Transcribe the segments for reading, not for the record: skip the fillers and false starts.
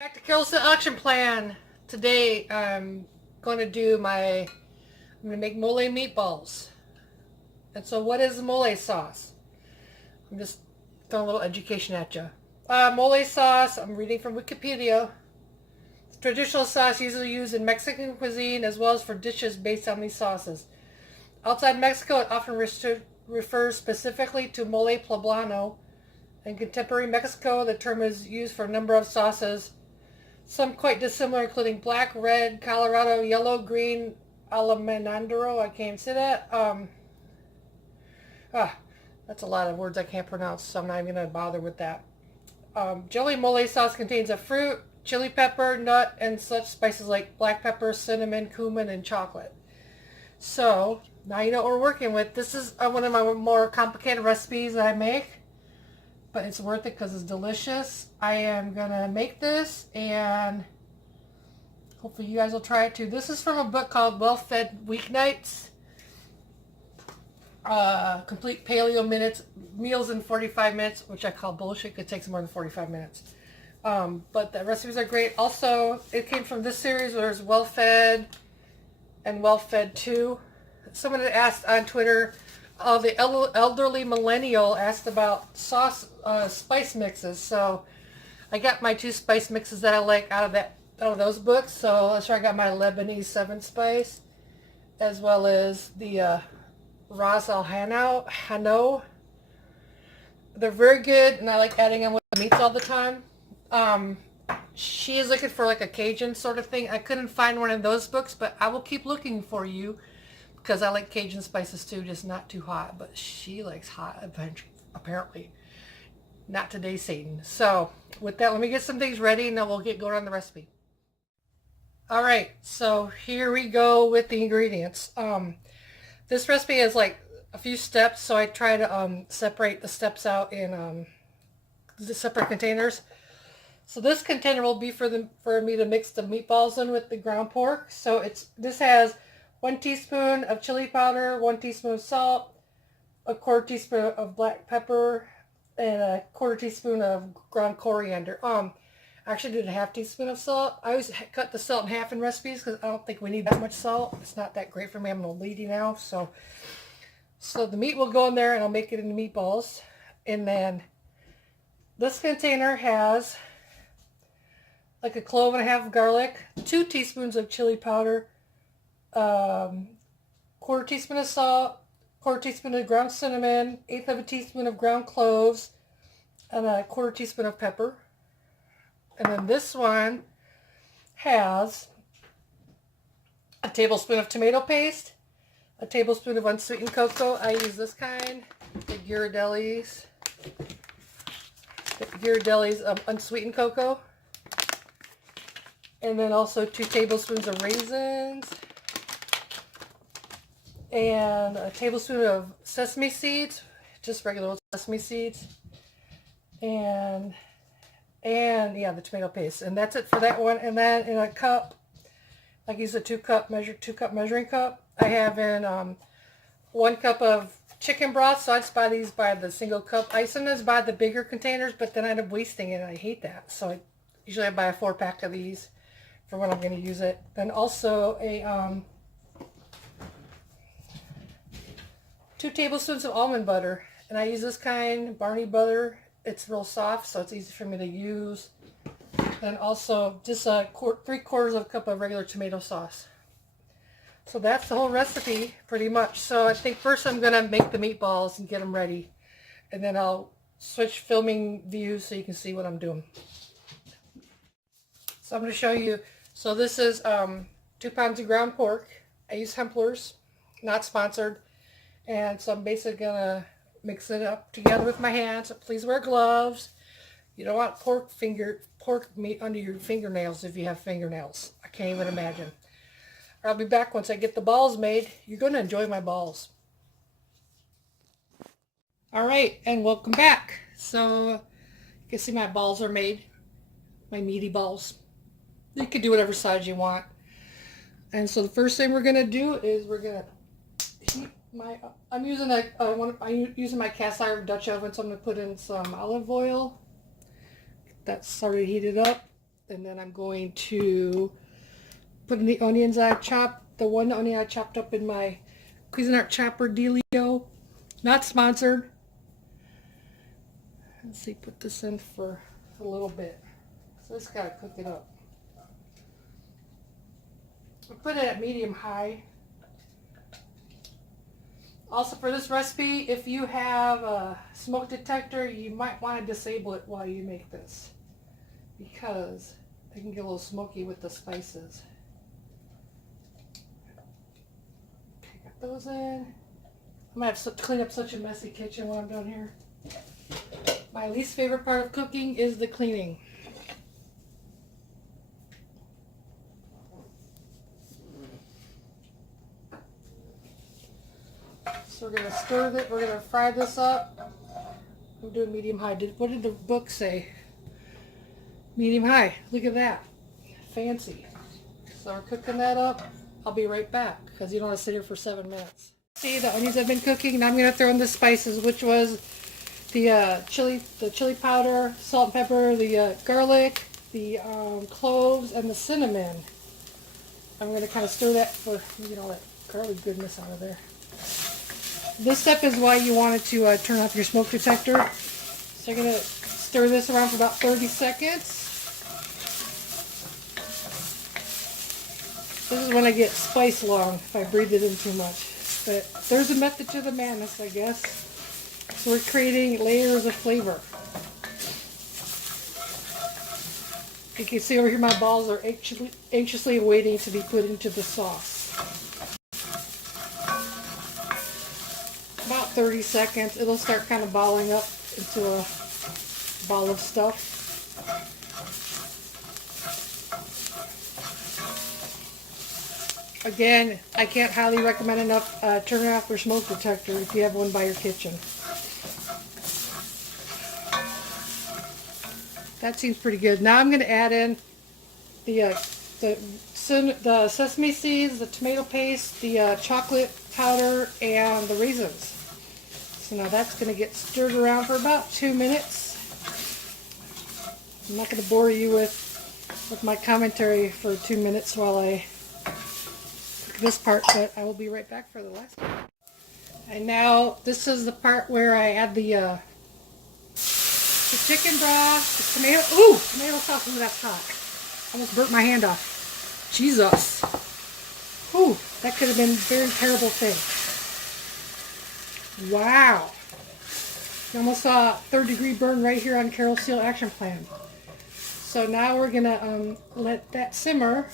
Back to Carol's action plan. Today I'm going to make mole meatballs. And so what is mole sauce? I'm just throwing a little education at you. Mole sauce, I'm reading from Wikipedia. It's traditional sauce usually used in Mexican cuisine as well as for dishes based on these sauces. Outside Mexico, it often refers specifically to mole poblano. In contemporary Mexico, the term is used for a number of sauces, some quite dissimilar, including black, red, Colorado, yellow, green, almenandro. I can't say that. That's a lot of words I can't pronounce, so I'm not even going to bother with that. Jelly mole sauce contains a fruit, chili pepper, nut, and such spices like black pepper, cinnamon, cumin, and chocolate. So, now you know what we're working with. This is one of my more complicated recipes that I make, but it's worth it because it's delicious. I am going to make this, and hopefully you guys will try it too. This is from a book called Well-Fed Weeknights. Complete Paleo Meals in 45 minutes, which I call bullshit because it takes more than 45 minutes. But the recipes are great. Also, it came from this series where there's Well-Fed and Well-Fed 2. Someone had asked on Twitter, the elderly millennial asked about spice mixes. So I got my 2 spice mixes that I like out of those books. So let's try. I got my Lebanese 7 spice as well as the Ras Al Hano. They're very good, and I like adding them with the meats all the time. She is looking for like a Cajun sort of thing. I couldn't find one in those books, but I will keep looking for you because I like Cajun spices too, just not too hot. But she likes hot, apparently. Not today, Satan. So with that, let me get some things ready, and then we'll get going on the recipe. All right, so here we go with the ingredients. This recipe has like a few steps, so I try to separate the steps out in separate containers. So this container will be for me to mix the meatballs in with the ground pork. So this has 1 teaspoon of chili powder, 1 teaspoon of salt, a 1/4 teaspoon of black pepper, and a 1/4 teaspoon of ground coriander. I actually did a 1/2 teaspoon of salt. I always cut the salt in half in recipes because I don't think we need that much salt. It's not that great for me. I'm a little lady now. So the meat will go in there, and I'll make it into meatballs. And then this container has like a 1.5 cloves of garlic, 2 teaspoons of chili powder, 1/4 teaspoon of salt, 1/4 teaspoon of ground cinnamon, 1/8 of a teaspoon of ground cloves, and a 1/4 teaspoon of pepper. And then this one has a tablespoon of tomato paste, a tablespoon of unsweetened cocoa. I use this kind, the Ghirardelli's unsweetened cocoa. And then also 2 tablespoons of raisins and a tablespoon of sesame seeds, just regular old sesame seeds, and yeah, the tomato paste. And that's it for that one. And then in a cup, I use a 2 cup measuring cup. I have in 1 cup of chicken broth. So I just buy these by the single cup. I sometimes buy the bigger containers, but then I end up wasting it, and I hate that. So usually I buy a 4-pack of these for when I'm going to use it. Then also a 2 tablespoons of almond butter, and I use this kind, Barney butter. It's real soft, so it's easy for me to use. And also just 3/4 of a cup of regular tomato sauce. So that's the whole recipe pretty much. So I think first I'm going to make the meatballs and get them ready, and then I'll switch filming views so you can see what I'm doing. So I'm going to show you. So this is 2 pounds of ground pork. I use Hempler's, not sponsored. And so I'm basically going to mix it up together with my hands. Please wear gloves. You don't want pork meat under your fingernails if you have fingernails. I can't even imagine. I'll be back once I get the balls made. You're going to enjoy my balls. All right, and welcome back. So you can see my balls are made, my meaty balls. You can do whatever size you want. And so the first thing we're going to do is we're going to heat I'm using my cast iron Dutch oven, so I'm going to put in some olive oil. That's already heated up. And then I'm going to put in the onions I chopped. The one onion I chopped up in my Cuisinart chopper dealio. Not sponsored. Let's see, put this in for a little bit. So just gotta cook it up. I put it at medium high. Also for this recipe, if you have a smoke detector, you might want to disable it while you make this, because it can get a little smoky with the spices. Okay, got those in. I'm gonna have to clean up such a messy kitchen when I'm done here. My least favorite part of cooking is the cleaning. So we're gonna stir it. We're gonna fry this up. I'm doing medium high. What did the book say? Medium high. Look at that. Fancy. So we're cooking that up. I'll be right back because you don't want to sit here for 7 minutes. See, the onions have been cooking. Now I'm gonna throw in the spices, which was the chili powder, salt and pepper, the garlic, the cloves, and the cinnamon. I'm gonna kind of stir that for that garlic goodness out of there. This step is why you wanted to turn off your smoke detector. So you're going to stir this around for about 30 seconds. This is when I get spice long, if I breathe it in too much. But there's a method to the madness, I guess. So we're creating layers of flavor. You can see over here my balls are anxiously waiting to be put into the sauce. About 30 seconds, it'll start kind of balling up into a ball of stuff. Again, I can't highly recommend enough turning off your smoke detector if you have one by your kitchen. That seems pretty good. Now I'm going to add in the sesame seeds, the tomato paste, the chocolate powder, and the raisins. So now that's going to get stirred around for about 2 minutes. I'm not going to bore you with my commentary for 2 minutes while I cook this part, but I will be right back for the last part. And now this is the part where I add the chicken broth, the tomato sauce. Ooh, that's hot. Almost burnt my hand off. Jesus. Ooh, that could have been a very terrible thing. Wow. You almost saw a 3rd-degree burn right here on Carol Seal Action Plan. So now we're going to let that simmer.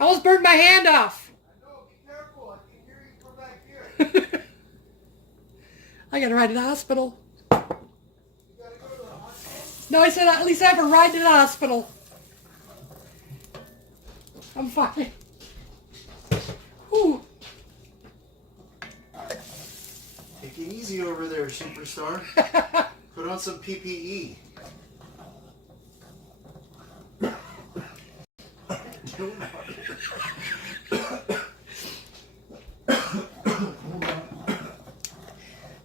I almost burned my hand off. I know, be careful. I can hear you from back here. I got to ride to the hospital. You gotta go to the hospital? No, I said at least I have a ride to the hospital. I'm fine. Ooh. Take it easy over there, superstar. Put on some PPE.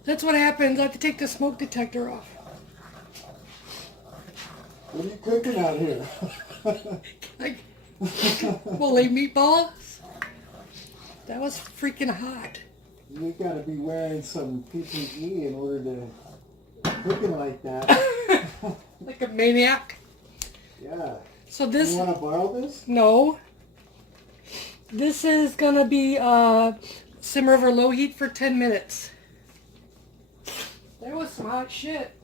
That's what happens. I have to take the smoke detector off. What are you cooking out here? Like, Mole Meatballs? That was freaking hot. You gotta be wearing some PPE in order to cooking like that. Like a maniac. Yeah. So this... You wanna borrow this? No. This is gonna be simmer over low heat for 10 minutes. That was some hot shit.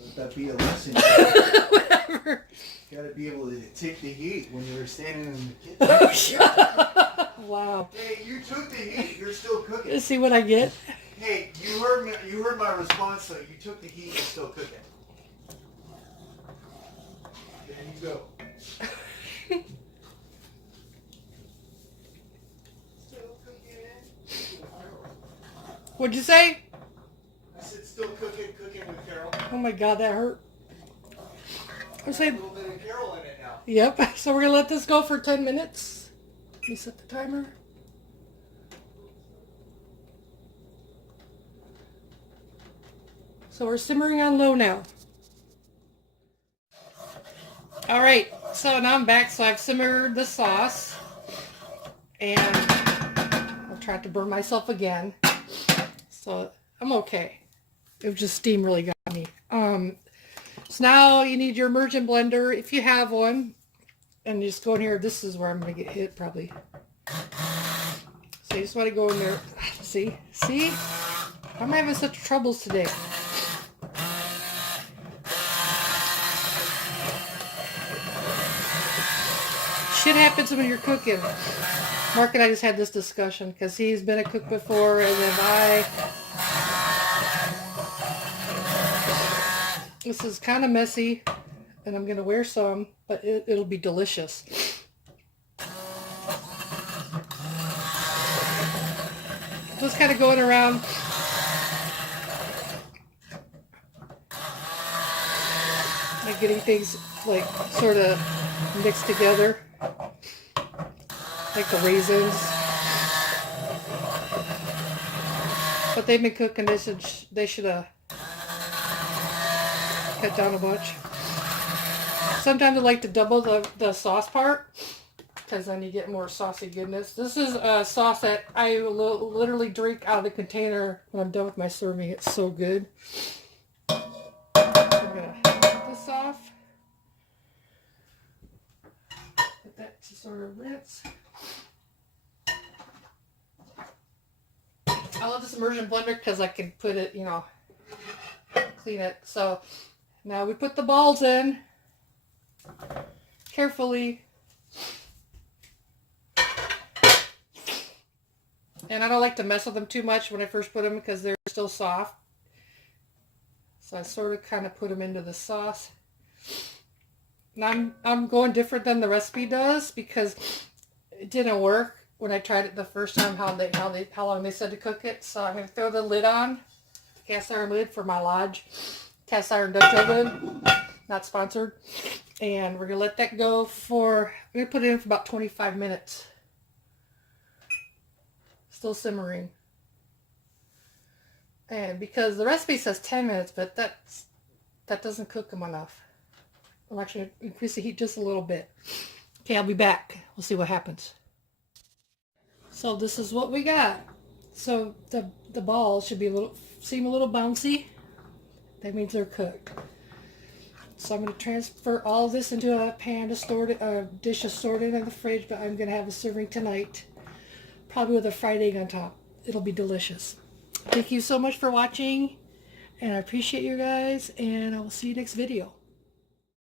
Let that be a lesson. Whatever. You gotta be able to take the heat when you were standing in the kitchen. Wow. Hey, you took the heat. You're still cooking. Let's see what I get. Hey, you heard me. You heard my response. So you took the heat. You're still cooking. There you go. Still cooking. What'd you say? I said still cooking with Carol. Oh my god, that hurt. I A said, little bit of Carol in it now. yep. So we're gonna let this go for 10 minutes. Let me set the timer. So we're simmering on low now. All right, so now I'm back. So I've simmered the sauce, and I'll try to burn myself again. So I'm okay. It was just steam really got me. So now you need your immersion blender if you have one, and you just go in here. This is where I'm gonna get hit probably. So you just want to go in there. See, I'm having such troubles today. Shit happens when you're cooking. Mark and I just had this discussion because he's been a cook before, and then this is kind of messy, and I'm gonna wear some, but it'll be delicious. Just kind of going around. Like getting things like sort of mixed together. Like the raisins. But they've been cooking this, and they should have cut down a bunch. Sometimes I like to double the sauce part, because then you get more saucy goodness. This is a sauce that I literally drink out of the container when I'm done with my serving. It's so good. I'm going to cut this off. Put that to sort of rinse. I love this immersion blender because I can put it, you know, clean it. So now we put the balls in carefully. And I don't like to mess with them too much when I first put them because they're still soft. So I sort of kind of put them into the sauce. And I'm going different than the recipe does because it didn't work when I tried it the first time, how long they said to cook it. So I'm going to throw the lid on, cast iron lid for my Lodge cast iron Dutch oven, not sponsored. And we're going to let that go for, we're going to put it in for about 25 minutes. Still simmering. And because the recipe says 10 minutes, but that doesn't cook them enough. I'll actually increase the heat just a little bit. Okay, I'll be back. We'll see what happens. So this is what we got. So the balls should be seem a little bouncy. That means they're cooked. So I'm going to transfer all this into a pan to store it, a dish to store it in the fridge, but I'm going to have a serving tonight. Probably with a fried egg on top. It'll be delicious. Thank you so much for watching, and I appreciate you guys, and I will see you next video.